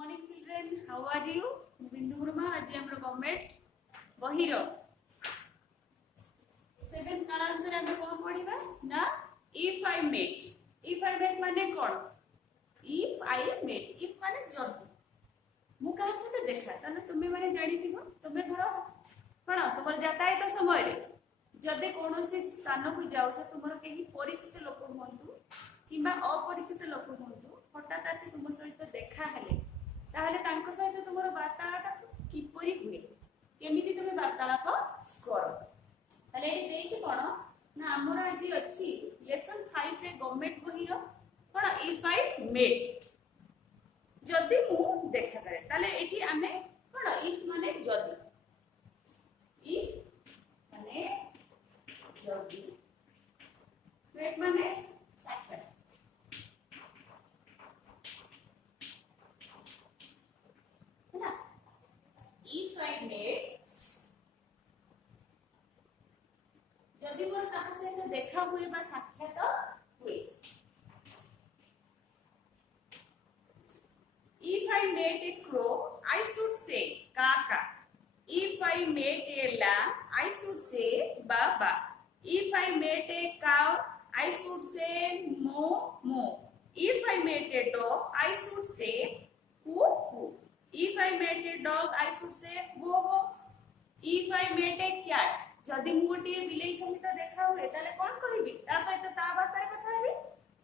morning children, how are you? Bindu Murma, aji amro government bahiro 7th का answer हम कौन पढ़िबा ना if I met. if I met माने कोन? if I met, if माने जदि मु का सहित देखा ताने तुमे माने जानि थिबो तुमे धर कोन तुमर यातायात समय रे जदि कोनोसी स्थान को जाउछ तुमर केही परिचित लोक होंतु किबा अपरिचित लोक होंतु हठात आसी तुम सहित देखा हेले ताहले तांको सहित तुमर वार्तालाप किपरि हुए केमिति तुमे वार्तालाप करो ताले एठी देइछि कोन ना हमर आजि अछि लेसन 5 रे गवर्नमेंट बहिरो कोन इफ आई मेट जदि मु देखा करे ताले एठी आमे कोन इफ माने जदि इफ माने जदि मेट माने साक्षात ना if I met जदि मोर कहा से देखा हुए बा साक्षात हुए if I met a crow I should say kaka if I met a lamb I should say baba if I met a cow I should say mo mo if I met a dog I should say who who if I met a dog I should say wo wo if I met a cat जदि मु गोटे बिलाई सहित देखा हुए ताले कोन कहिबी ता सहित ता भाषा कथा हेबी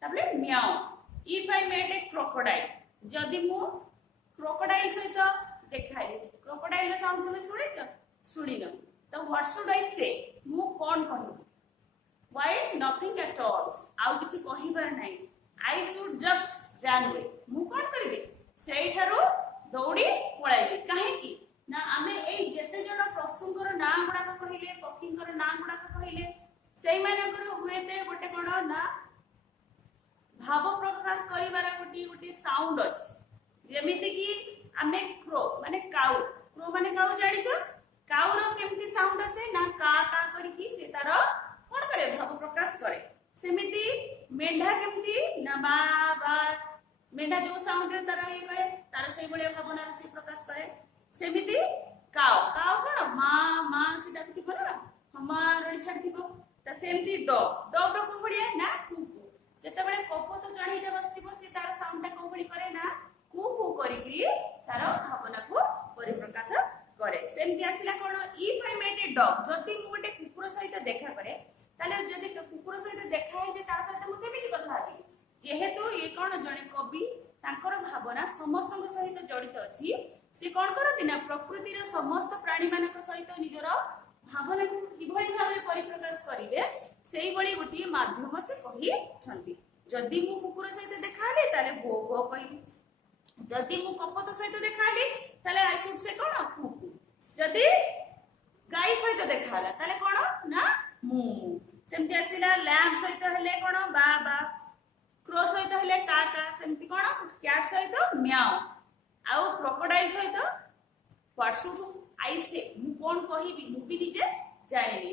तबले म्याओ if I met a crocodile जदि मु क्रोकोडाइल सहित देखाई क्रोकोडाइल रे साउंड तुमे सुनिछ सुनिनो तो व्हाट शुड आई से मु कोन कहिबी व्हाई नथिंग एट ऑल आउ किछि कहिबार नै I should just run away मु कोन करबी सेई थारो दौड़ी पळाइबी काहे की ना आमे एई जेते जण प्रसंगर ना गुडा कहिले पक्षींकर ना गुडा कहिले सेई मानकर हुएते गोटे कोन ना भाव प्रकाश करिवार गोटी साउंड अछि जेमिति कि आमे क्रो माने काउ जानि छ काउ रो केमति साउंड आसे ना का करिकि से तार कोन करे भाव प्रकाश करे सेमिति मेंढा केमति ना बा बा मेंढा जो साउंड रे तार ए करे तार सेई बळे भावना से प्रकाश करे सेमिति काउ कोन मा मा से डाकथिबो ना हमार छाडथिबो त सेमिति डॉग रो को बढिया ना कुकु जते बळे कपो तो चढ़ी जे बसथिबो से तार साउंड को बढी करे ना कुकु करिकि तार भावना को परिप्रकाश करे सेमिति आसिला कोन if I met a dog जति मु गोटे कुकुर सहित देखा करे ताले जति कुकुर सहित देखा हे जे ता सहित मु केमिति कथा हाबी जेहेतु ये कोन जणे कवि तांकर भावना समस्त सहित जड़ित अछि से कोन करती ना प्रकृति रो समस्त प्राणी मानक सहित निजर भावना को किभଳି भाबरे परिप्रकाश करिवे सेही बळी गोटी माध्यम से कहि छंती जदि मु कुकुर सहित देखाले ताले भो भो कहि जदि मु कपत सहित देखाले ताले आई शुड से कोन कुकु जदि गाय सहित देखाला ताले कोन ना मु सेमति आसिला लैम्प सहित हेले कोन बा बा क्रो सहित हेले काका सेमति कोन कैट सहित म्याओ आउ क्रोकोडाइल सहित व्हाट शुड आई से मु कोन कहिबी मु भी निजे जानिबी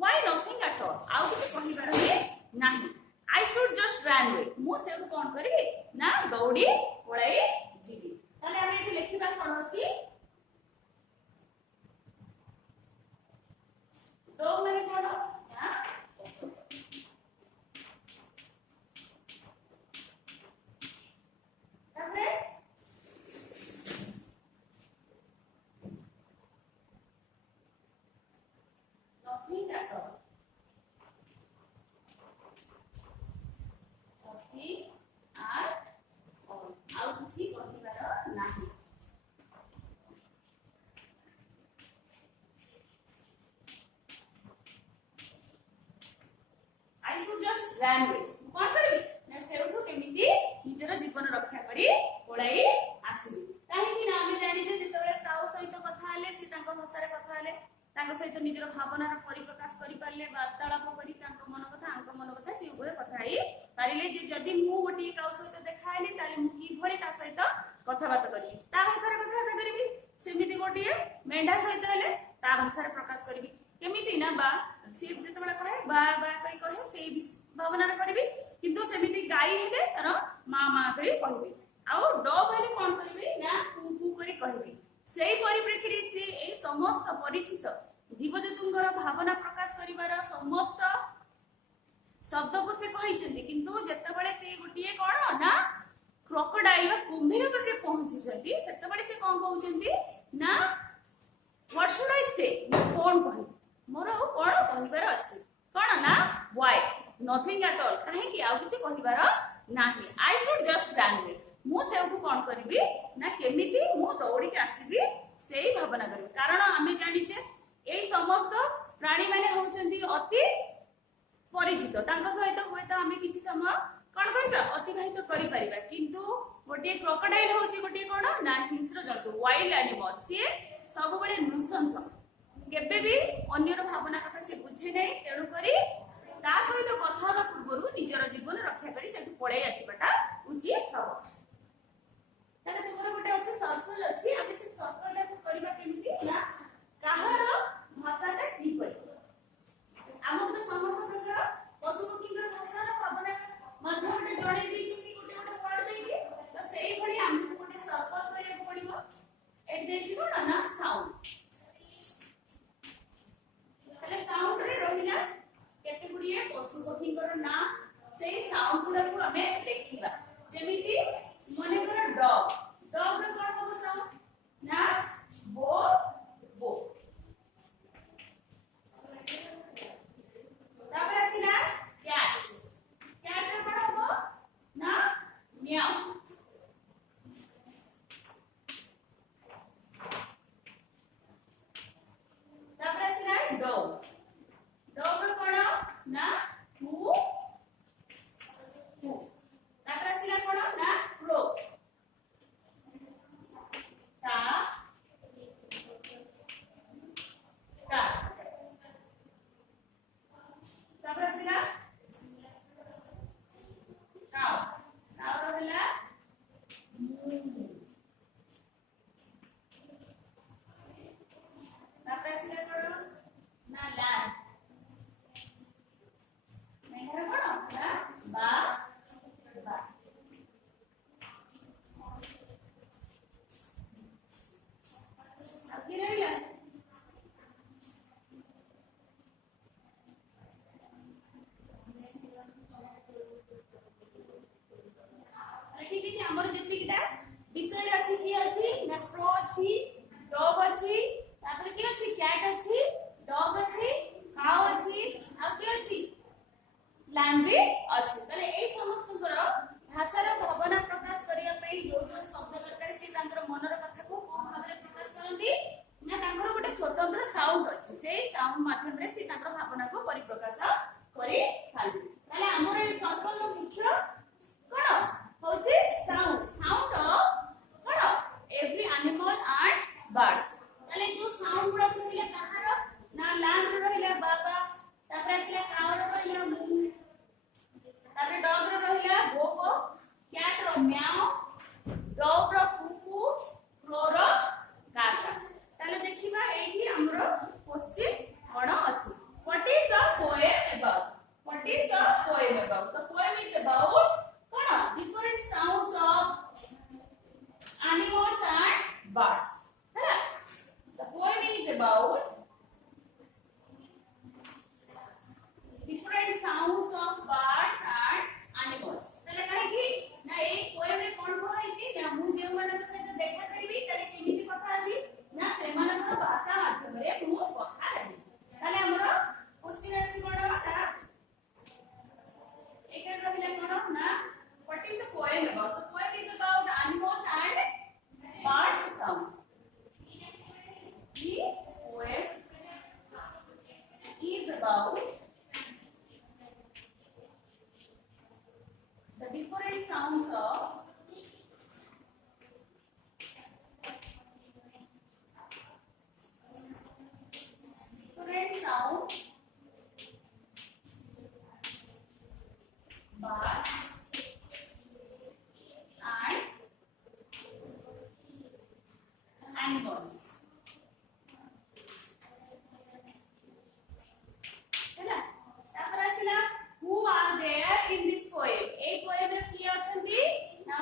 व्हाई नथिंग एट ऑल आउ किछ कहिबार हे नाही I should just run away मु से कोन करबी ना दौड़ी पळाई जीबी ताले हम एठी लिखिबा कोन अछि दो माने कोन ना तापरे रन अवे कोन करबी ना सेउठो केमिति निजर जीवन रक्षा करी पळाई आसीबी काहे कि ना हम जानि जे जेतबेले काउ सहित कथा हले से तांको भाषा रे कथा हले तांको सहित निजर भावना रे परिप्रकाश करि पारले वार्तालाप करी तांको मन कथा आंको मन कथा से ऊपर कथा ही पारिले जे जदि मु गोटी काउ सहित देखा हले ताले मु की भଳି ता सहित कथा बात करी ता भाषा रे कथा करबी सेमिति गोटी मेंढा सहित हले ता भाषा रे प्रकाश करबी केमिति ना बा से जेतबेले कहे बा बा कहि सेही भावना करी किंतु सेमिति गाई हेले तार मा मा करी कहबी आउ डॉग हेले कोन करबी कहिसेंती किंतु जेतेबेले से गुटिए कोन ना क्रोकोडाइल कुंभीर पाखे पहुंची सेतेबेले से कोन कहउचंती ना व्हाट शुड आई से कोन कहि मोर कोन कहिबार अछि कोन ना व्हाई नथिंग एट ऑल काहे कि आ किछ कहिबार नाही I should just run with मु सेउठु कोन करबी ना केमिति मु दौड़ी के आसीबी सेही भावना करबी कारण आमे जानिचे एई समस्त प्राणी माने होचंती अति परिचित तांका सहित होयत आमे किछि समय कोन करबा अतिबाहित करि परिबा किंतु गोटे क्रोकोडाइल होची गोटे कोन ना हिंस्र जंतु वाइल्ड एनिमल से सब बळे नृशंस केबे भी अन्यर भावना कथा से बुझे नै तेणु करी ता सहित कथा होगा पूर्व निजर जीवन रक्षा करी सेठु पळै आसीबाटा उचित हबो ताले तोर गोटे अछि सर्कल अछि आमे से सर्कल को करबा केमिति ना काहर भाषाटा की करी हमर तो समस्त प्रकार पशु पक्षीर भाषार भावना मध्य गोटे जणे दैछि गोटे गोटे वर्ड दैछि तो सेही भली हमको गोटे सर्कल करिया पड़िबो एट दैछि ना साउंड ताले साउंड रे रहिला केते गुडिए पशु पक्षीर ना सेही साउंड गुडा को हमें देखिबा जेमिति मने कर डॉग डॉग रे कोन हो साउंड ना बो बो तापर आसिला कैट कैट रे कोन हो ना म्याऊ तापर आसिला डॉग डॉग रे कोन ना हु हु तापर आसिला कोन ना क्रो ता ता तापर आसिला काउ काउ रहला मू तापर आसिला कोन ना ला मेघर कोन ना बा बा अब की रहिला ठीक है हमर जतिकिटा विषय अछि की अछि ना क्रो अछि डॉग अछि तापर की अछि कैट अछि डॉग अछि काउ अछि आ की अछि लैम भी अछि तले ए समस्त भाषार भावना प्रकाश करिया पई जो जो शब्द दरकार से तांकर मनर कथा को कोन भाबरे प्रकाश करंती ना तांकर गोटे स्वतंत्र साउंड अछि से साउंड माध्यम रे से तांकर भावना को परिप्रकाश करि थांती तले हमर ए सर्कल मुख्य कोन होची sound sound of cone every animal and birds तले जो साउंड गुडा रहिला कहार ना लांड रहिला बाबा तापर असला काउ रहिला मू तापर डॉग रहिला बोबो कैट रो म्याओ डॉग रो कुकु क्रो रो काका तले देखिबा एठी हमरो क्वेश्चन कोन अछि what is the poem about what is the poem about the poem is about cone different sounds of animals and birds है the poem is about different sounds of birds and animals तले काहे कि ना a poem रे कोन कहै छी ना मु जे मन सहित देखा करबी तले केमिति कथा हबी ना से मानकर भाषा माध्यम रे मु कथा हबी तले हमरो क्वेश्चन आसी कोन ना एकर रहिला कोन ना what is the poem about the poem is about animals and birds sound the poem is about the different sounds of different sound birds and animals हैना तापर आसिला who are there in this poem A poem रे की अछंती ना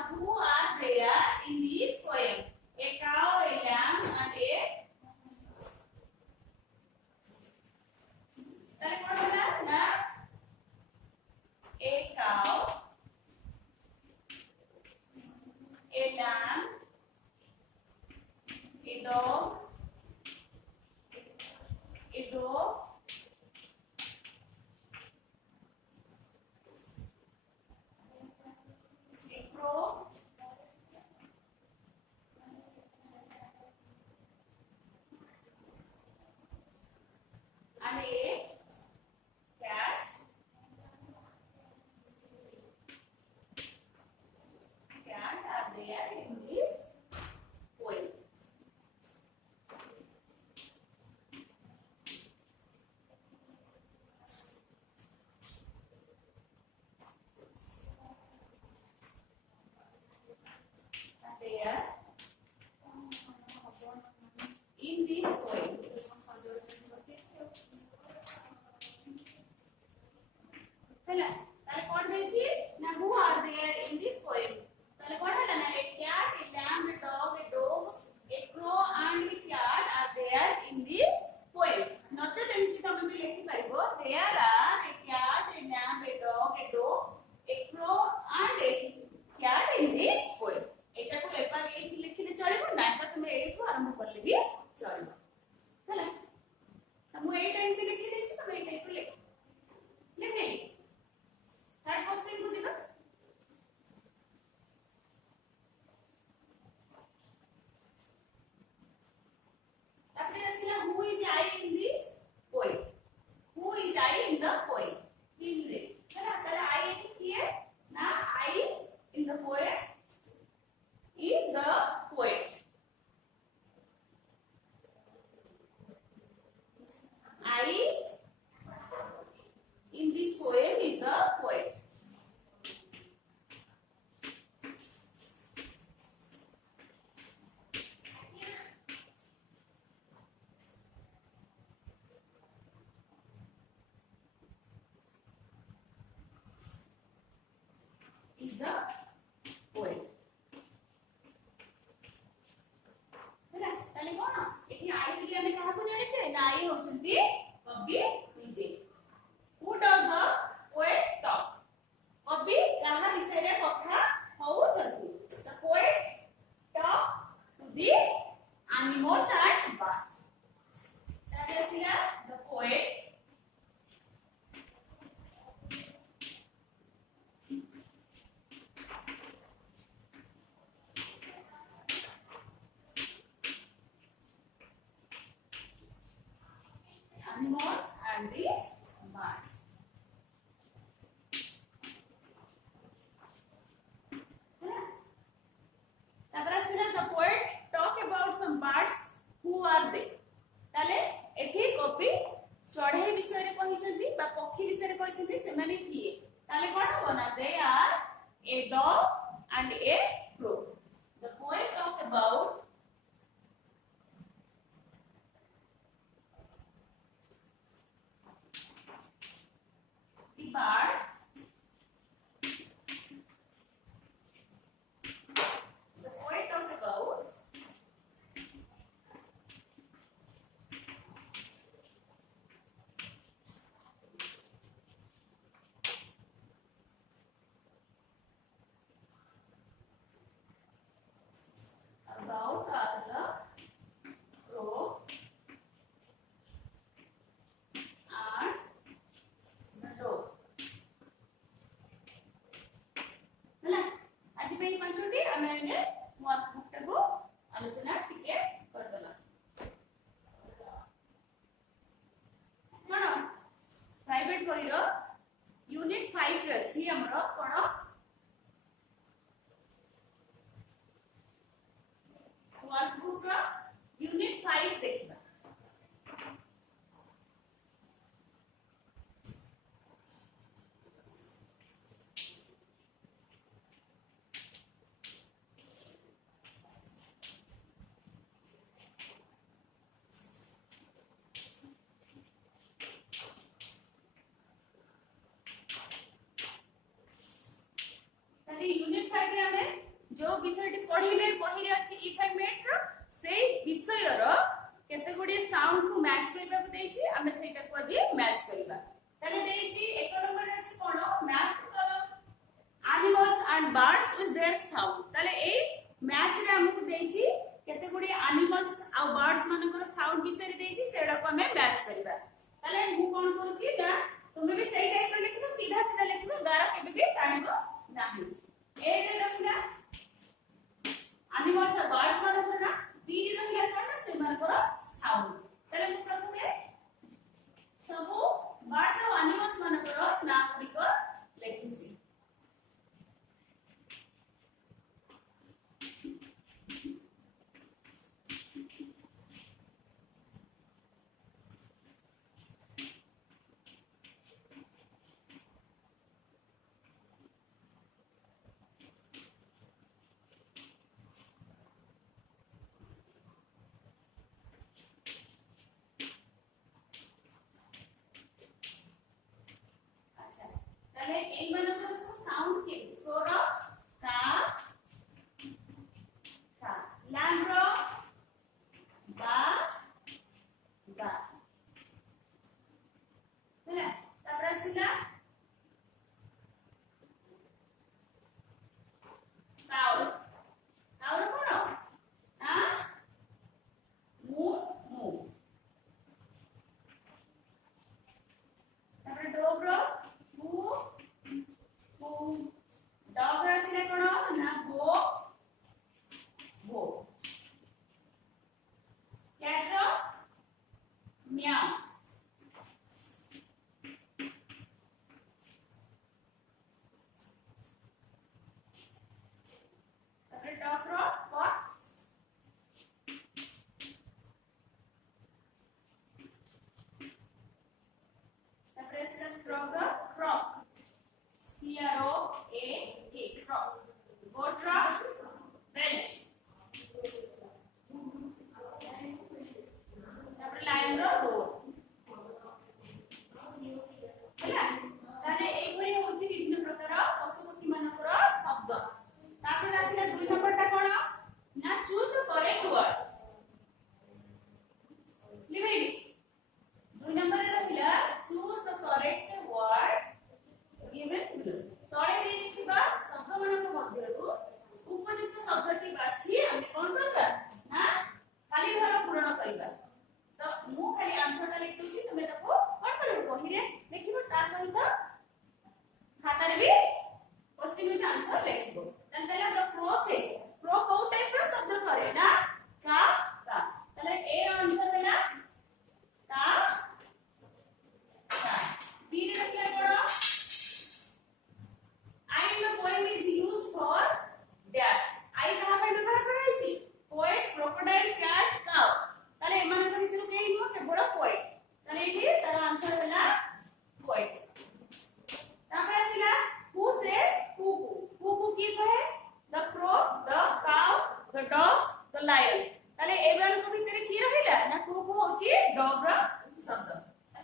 ହେଲା ତାହେଲେ कोन ଦେଇଛି ନା who are there in this poem ତାହେଲେ कोन ହେଲା ନା a cat a lamb a dog a dog a crow and a cat are there in this poem ନଚେତ ଏମିତି ତମେ ବି ଲେଖି ପାରିବ there are a cat a lamb a dog a dog a crow and a cat in this poem ଏଟାକୁ ଏପାର ଏଇଠି ଲେଖିଲେ ଚଳିବ ନାଇଁ ତ ତମେ ଏଇଠୁ ଆରମ୍ଭ କଲେ ବି ଚଳିବ ହେଲା ତ ମୁଁ ଏଇଟା ଏମିତି ଲେଖି ଦେଇଛି ତମେ ଏଇଟା ଏଇଠୁ ଲେଖିଲି थर्ड क्वेश्चन को देखो तापरे आसिला who is I in this poem who is I in the poem इन रे हैना ताले आई हियर ना I in the poem is the poet I in this poem is the poet is the poet ହେଲା ତାଲେ cone ଏଠି I ବୋଲି ଆମେ କାହାକୁ ଜାଣିଛେ ନା ଆଇ होचंती कवि निजे who does the poet talk कवि काहा विषय रे कथा होउचंती the poet talk to the animals and birds ताले आसिला the poet animals and the birds. The poet talk about some birds. Who are they? ताले एठी कवि चढ़ई विषय रे कहिसंती बा पक्षी विषय रे कहिसंती से माने किए ताले कोन हो ना they are a dog and a crow. The poet talk about the bird the poet talked about the crow and the dog ହେଲା ଆଜି ପାଇଁ ପାଞ୍ଚଟି ଆମେ ଏନେ वर्कबुक ଟାକୁ ଆଲୋଚନା ଟିକେ କରିଦେଲା कोन प्राइवेट बही रो यूनिट 5 रे अछि हमरो कोन वर्कबुक रो यूनिट 5 देखबा यूनिट 5 रे हमें जो विषयटी पढिले बही रे अछि इफ आई मेट रो सेई विषय रो केते गुडी साउंड को मैच करबा को देछि हमें सेटा को जे मैच करबा तने देछि एक नंबर रे अछि कोन match animals and birds with their sound तले ए मैच रे हमकु देछि केते गुडी एनिमल्स आ बर्ड्स मानकर साउंड विषय रे देछि सेडा को हमें मैच करबा तले मु कोन करछि ना तुमे भी सेई टाइप रे लिखबो सीधा सीधा लिखबो गारा केबे भी टाणिबो नाही ए रे रखना एनिमल्स और बर्ड्स मानकर ना बी रे रहिला कोन से मानकर साउंड तले मु प्रथमे सब बर्ड्स और एनिमल्स मानकर ना गुडी को लिखिछि आंसर लिखिबो तले द क्रो से क्रो को टाइप रो शब्द करे ना का तले ए आंसर है ना का बी रे रखले पड़ो I in the poem is used for dash I कहा पे व्यवहार कराई छी poet crocodile cat cow तले एमान के भितर के नो केवल poet तले एठी तार आंसर होला poet तापर आसिला who say who की कहे the crow the cow the dog the lion तले एमान के भितर की रहिला ना who होची dog रा शब्द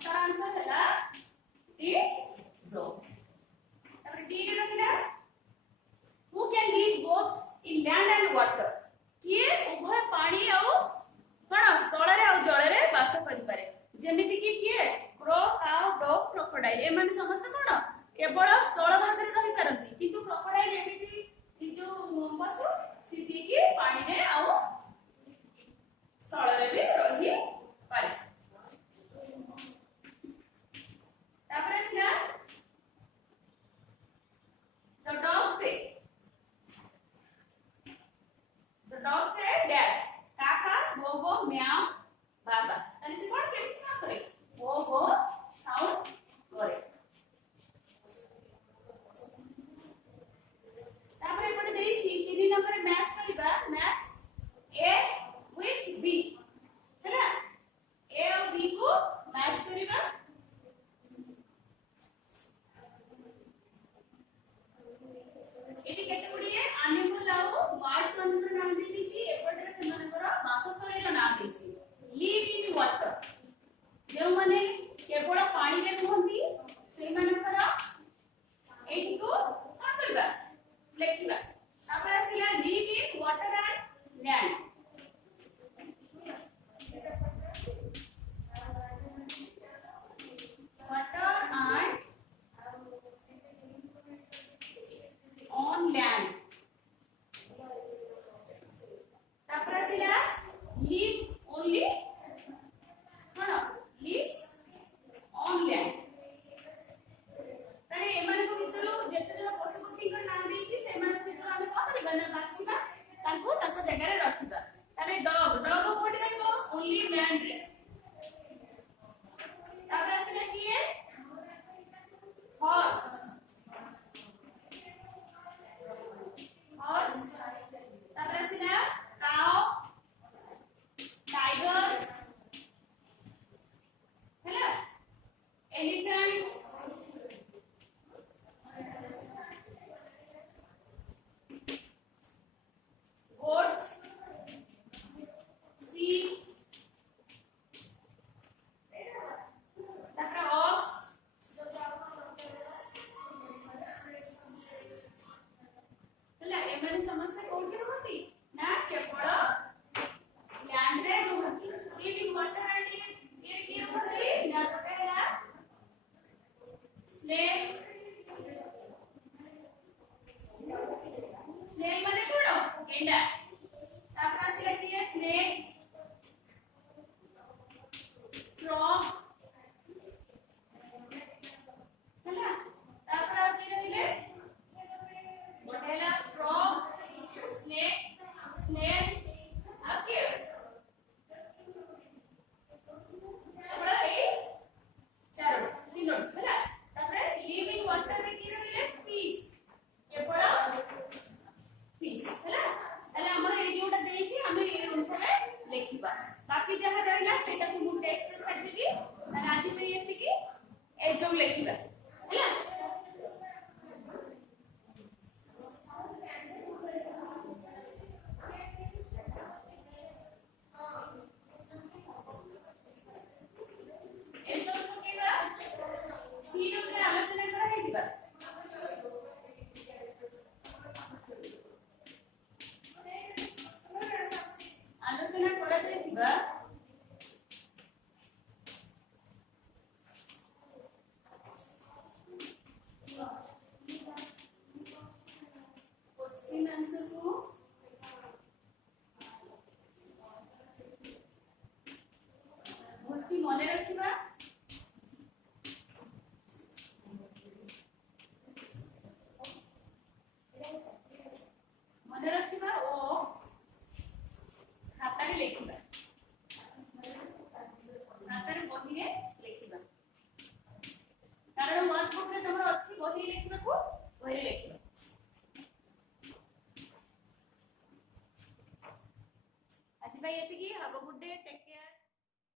तार आंसर होला डी dog D रे रखिला who can live both in land and water किए उभय पानी आउ कोन स्थल रे आउ जल रे वास करि पारे जेमिति कि किए क्रो काउ डॉग क्रोकोडाइल ए माने समस्त कोन केवल स्थल भाग रे रहि पारंती किंतु क्रोकोडाइल एमिति जो पशु सिथि कि पानी रे आउ स्थल रे भी रहि पारे तापर सिना The dog said dash kaka bobo meow baba and see what can sound करे bobo sound करे तापर एपटे देइछि 3 नंबर मैच करबा मैच A with B हैला A और B को मैच करबा एटी केते गुडिए एनिमल आउ बर्ड्स मनकर नाम दे दिछि एपटे सेमानकर वासस्थली रो नाम दिछि लिव इन वाटर जे माने केवल पानी रे रहंती से मानकर एटी को कोन करबा लेखिबा तापर आसिला live in water and land water and on land तापर आसिला live only cone lives on land तने एमान को भितर जेते जन पशु पक्षी को नाम देछि से मान भितर हम कोन करबा ना बाछिबा ताको जगह रे रखिबा ଅଛି ବହି ଲେଖିବାକୁ ବହି ଲେଖିବା। ଆଜି ପାଇଁ ଏତିକି। Have good day, take care.